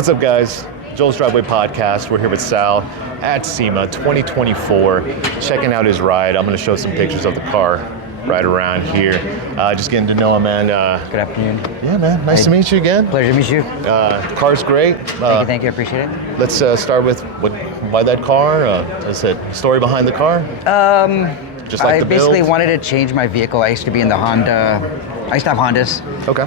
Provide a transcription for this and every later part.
What's up, guys? Joel's Driveway Podcast. We're here with Sal at SEMA 2024, checking out his ride. I'm going to show some pictures of the car right around here. Just getting to know him, man. Good afternoon. Yeah, man. Nice to meet you again. Pleasure to meet you. Car's great. Thank you. I appreciate it. Let's start with why that car. Is it story behind the car? Just like I the basically build? wanted to change my vehicle. I used to be in the Honda. I used to have Hondas. Okay.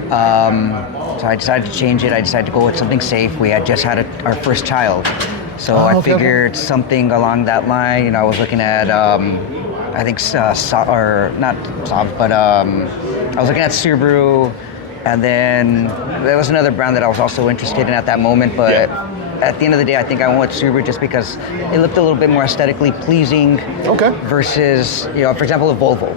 So I decided to change it. I decided to go with something safe. We had just had our first child. So I figured something along that line. You know, I was looking at, I think, I was looking at Subaru. And then there was another brand that I was also interested in at that moment. But at the end of the day, I think I went with Subaru just because it looked a little bit more aesthetically pleasing. Okay. Versus, you know, for example, a Volvo.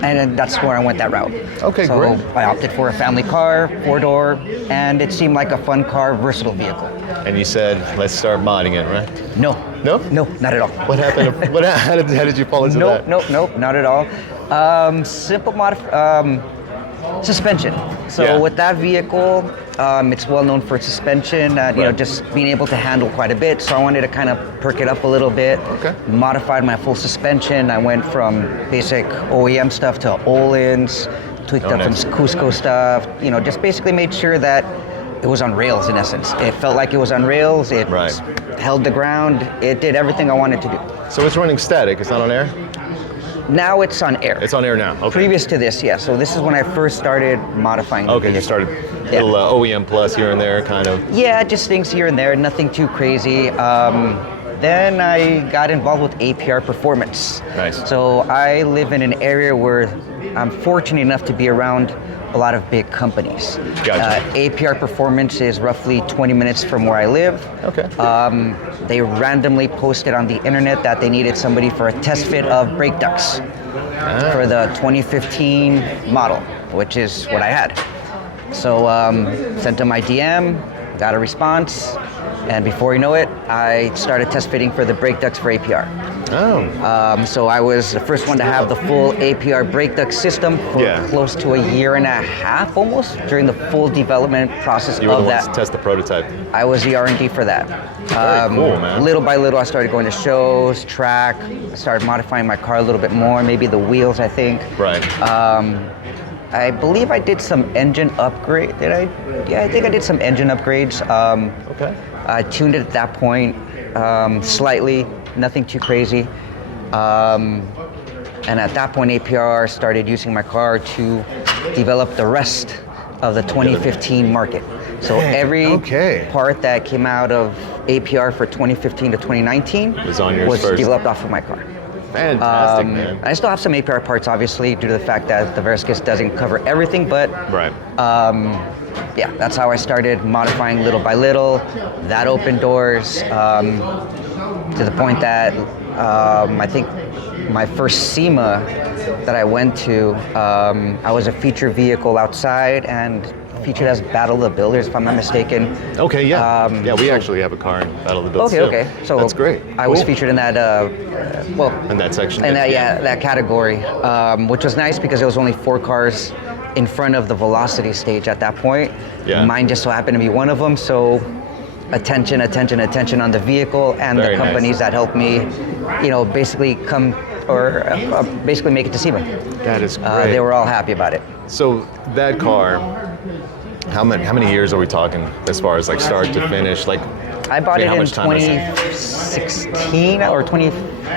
And then that's where I went that route. Okay, so great. I opted for a family car, 4-door, and it seemed like a fun car, versatile vehicle. And you said, let's start modding it, right? No. No? No, not at all. What happened? How did you fall into that? Nope, not at all. Simple suspension. So with that vehicle, it's well known for its suspension, you know, just being able to handle quite a bit. So I wanted to kind of perk it up a little bit. Okay. Modified my full suspension. I went from basic OEM stuff to Öhlins, tweaked up some Cusco stuff. You know, just basically made sure that it was on rails in essence. It felt like it was on rails. It held the ground. It did everything I wanted to do. So it's running static. It's not on air? Now it's on air. It's on air now. Okay. Previous to this, yeah. So this is when I first started modifying the vehicle. You started little OEM plus here and there, kind of. Yeah, just things here and there, nothing too crazy. Then I got involved with APR Performance. Nice. So I live in an area where I'm fortunate enough to be around a lot of big companies. Gotcha. APR Performance is roughly 20 minutes from where I live. Okay. They randomly posted on the internet that they needed somebody for a test fit of brake ducts for the 2015 model, which is what I had. So sent them my DM, got a response, and before you know it, I started test fitting for the brake ducts for APR. So I was the first one to have the full APR brake duct system for close to a year and a half almost during the full development process You were of the that. ones to test the prototype. I was the R&D for that. Very cool, man. Little by little, I started going to shows, track, I started modifying my car a little bit more, maybe the wheels, I think. Right. I believe I did some engine upgrade. I think I did some engine upgrades. Okay. I tuned it at that point slightly, nothing too crazy. And at that point, APR started using my car to develop the rest of the 2015 market. So every part that came out of APR for 2015 to 2019 was developed off of my car. Fantastic, man. I still have some APR parts, obviously, due to the fact that the Veriscus doesn't cover everything, but yeah, that's how I started modifying little by little. That opened doors to the point that I think my first SEMA that I went to, I was a feature vehicle outside and featured as Battle of the Builders, if I'm not mistaken. Okay, yeah. We actually have a car in Battle of the Builders. Okay. So that's great. I was featured in that, in that section. In that category, which was nice because there was only 4 cars in front of the velocity stage at that point. Yeah. Mine just so happened to be one of them. So attention on the vehicle and the companies that helped me, you know, basically basically make it to SEMA. That is great. They were all happy about it. So that car, how many years are we talking as far as like start to finish? Like I bought it in 2016 or 20.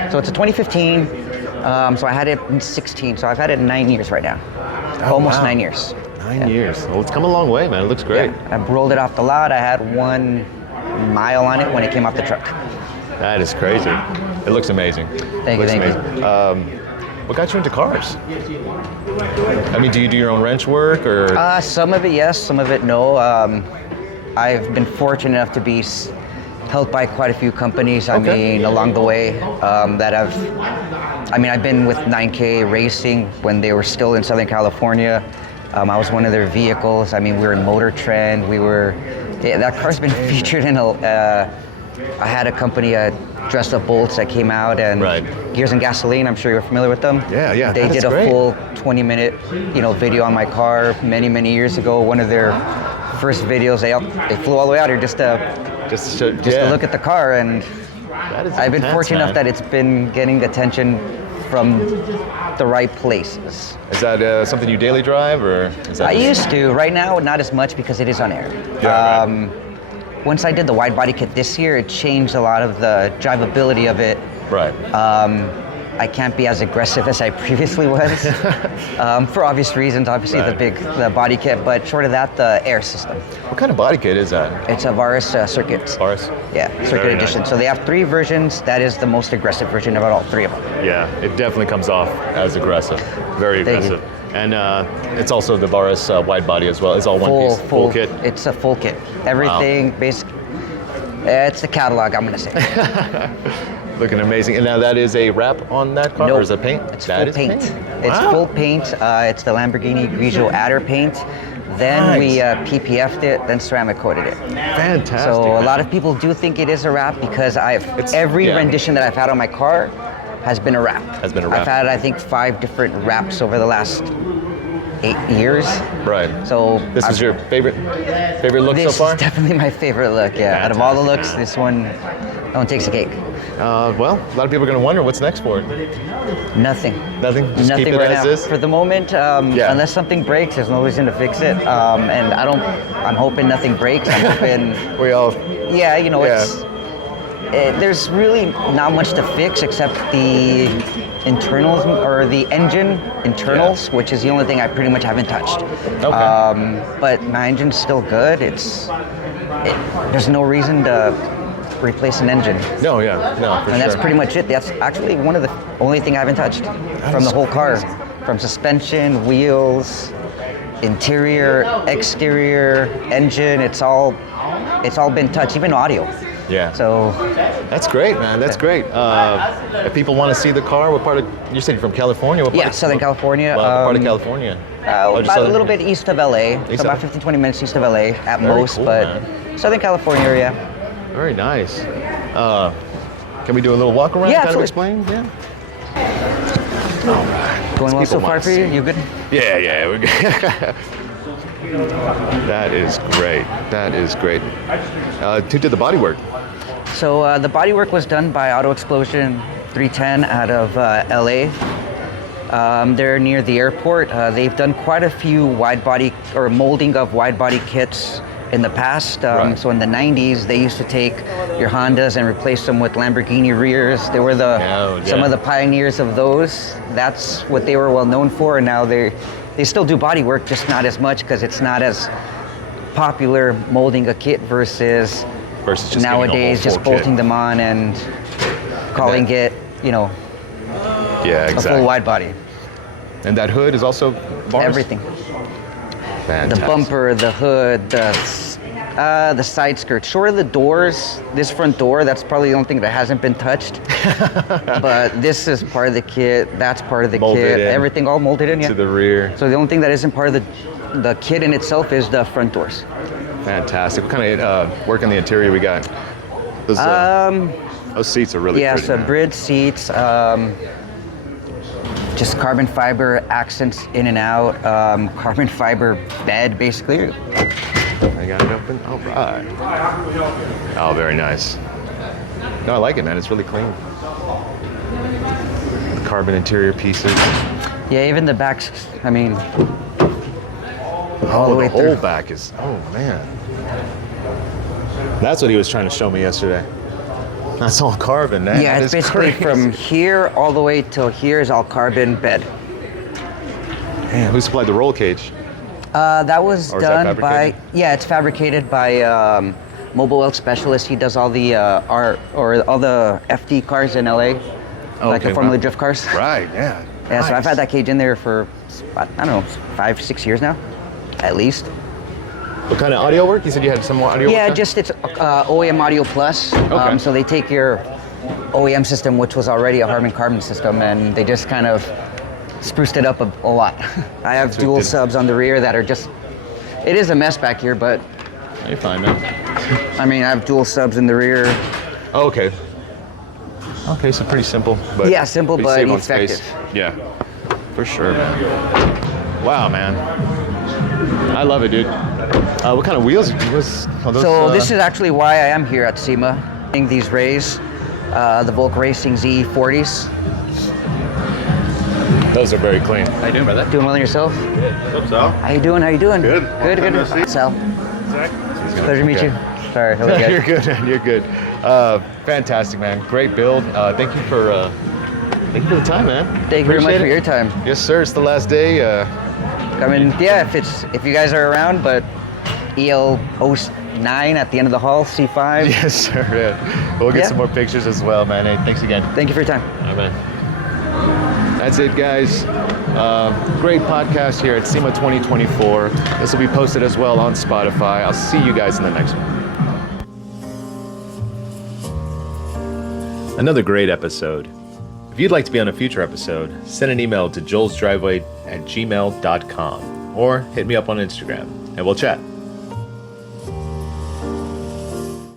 So it's a 2015. So I had it in 16. So I've had it 9 years right now. Almost 9 years. 9 years. Well, it's come a long way, man. It looks great. Yeah. I rolled it off the lot. I had 1 mile on it when it came off the truck. That is crazy. It looks amazing. Thank you. What got you into cars? I mean, do you do your own wrench work or? Some of it, yes. Some of it, no. I've been fortunate enough to be helped by quite a few companies. I mean, along the way I've been with 9K Racing when they were still in Southern California. I was one of their vehicles. I mean, we were in Motor Trend. That car's been featured in I had a company, Dressed Up Bolts, that came out, and Gears and Gasoline, I'm sure you're familiar with them. Yeah. They did a full 20-minute, video on my car many years ago. One of their first videos, they flew all the way out here just to look at the car, and I've been fortunate enough that it's been getting attention from the right places. Is that something you daily drive, or is that I used to. Right now, not as much because it is on air. Yeah, right. Once I did the wide body kit this year, it changed a lot of the drivability of it. Right. I can't be as aggressive as I previously was, for obvious reasons. Obviously, Right. the body kit, but short of that, the air system. What kind of body kit is that? It's a Varus Circuit. Varus? Yeah, Circuit Very Edition. nice. So they have 3 versions. That is the most aggressive version of all 3 of them. Yeah, it definitely comes off as aggressive. Very Thank you. aggressive. And it's also the Varus wide body as well. It's all one piece, full kit. It's a full kit. Everything, basically. It's the catalog, I'm gonna say. Looking amazing. And now that is a wrap on that car, Nope. or is it paint? It's That full is paint. It's Wow. full paint. It's the Lamborghini Grigio Adder paint. Then we PPF'd it, then ceramic coated it. Fantastic. So a man. lot of people do think it is a wrap because every yeah. rendition that I've had on my car has been a wrap. Has been a wrap. I've had, I think, 5 different wraps over the last 8 years. Right. So This is your favorite look so This far? is definitely my favorite look. Yeah. Out of all the looks, this one takes the cake. Well, a lot of people are going to wonder what's next for it. Nothing. Nothing? Just Nothing keep it right as now. is? For the moment, unless something breaks, there's no reason to fix it. And I'm hoping nothing breaks. I'm hoping. We all. Yeah, you know, Yeah. there's really not much to fix except the internals or the engine internals, which is the only thing I pretty much haven't touched. Okay. But my engine's still good. There's no reason to replace an engine. No, yeah. No, for sure. And that's pretty much it. That's actually one of the only thing I haven't touched from the whole car. From suspension, wheels, interior, exterior, engine, it's all been touched, even audio. Yeah. So That's great, man. That's great. If people want to see the car, what part of, you said you're from California? What part yeah, Southern California. What part of California? About Southern- a little bit east of LA, East so about of- 15, 20 minutes east of LA at Very most, cool, but man. Southern California area. Very nice. Can we do a little walk around? Yeah, kind of absolutely. explain? Yeah. Going well so people far wanna for you? see. You good? Yeah, we're good. That is great. That is great. Who did the body work? So the bodywork was done by Auto Explosion 310 out of LA. They're near the airport. They've done quite a few wide body or molding of wide body kits in the past. Right. So in the 90s, they used to take your Hondas and replace them with Lamborghini rears. They were some of the pioneers of those. That's what they were well known for. And now they still do body work, just not as much because it's not as popular molding a kit versus Just nowadays getting a whole just full bolting kit. them on and calling it, Yeah, a exactly. full wide body. And that hood is also bars? Everything. Fantastic. The bumper, the hood, the side skirt. Short of the doors, this front door, that's probably the only thing that hasn't been touched. But this is part of the kit, that's part of the Molded kit. in. Everything all molded in, yeah. To the rear. So the only thing that isn't part of the kit in itself is the front doors. Fantastic. What kind of work on the interior we got? Those seats are really Yeah, pretty. so man. bridge seats, just carbon fiber accents in and out, carbon fiber bed basically. I got it open. All right. Oh, very nice. No, I like it, man. It's really clean. The carbon interior pieces. Yeah, even the backs, I mean, Oh, the way whole through. back is. Oh man. That's what he was trying to show me yesterday. That's all carbon, man. yeah, That it's is basically crazy. from here all the way till here is all carbon bed. Man, who supplied the roll cage? That was Or is that done by, fabricated? yeah, it's fabricated by Mobile Weld Specialist. He does all the all the FD cars in LA, like the Okay, Formula wow. Drift cars. Right. Yeah. Yeah, so I've Nice. had that cage in there for, I don't know, 5-6 years now, at least. What kind of audio work? You said you had some more audio work Yeah, done? just it's OEM Audio Plus. Okay. So they take your OEM system, which was already a Harman Kardon system, and they just kind of spruced it up a lot. I have So it dual did- subs on the rear that are just, it is a mess back here, but You're fine, man. I mean, I have dual subs in the rear. Oh, okay. Okay, so pretty simple. But Yeah, simple, you but save on space. effective. Yeah, for sure, man. Wow, man. I love it, dude. What kind of wheels? This is actually why I am here at SEMA. These Rays, the Volk Racing ZE40s. Those are very clean. How you doing, brother? Doing well on yourself? What's Sal? How you doing? Good. Good. Sal. Pleasure to meet you. Sorry. Hello, guys. You're good, man. You're good. Fantastic, man. Great build. Thank you for the time, man. Thank you very much for your time. Yes, sir. It's the last day. I mean, yeah, if you guys are around, but EL09 at the end of the hall, C5. Yes, sir. Yeah. We'll get some more pictures as well, man. Hey, thanks again. Thank you for your time. All right, man. That's it, guys. Great podcast here at SEMA 2024. This will be posted as well on Spotify. I'll see you guys in the next one. Another great episode. If you'd like to be on a future episode, send an email to joelsdriveway@gmail.com or hit me up on Instagram and we'll chat.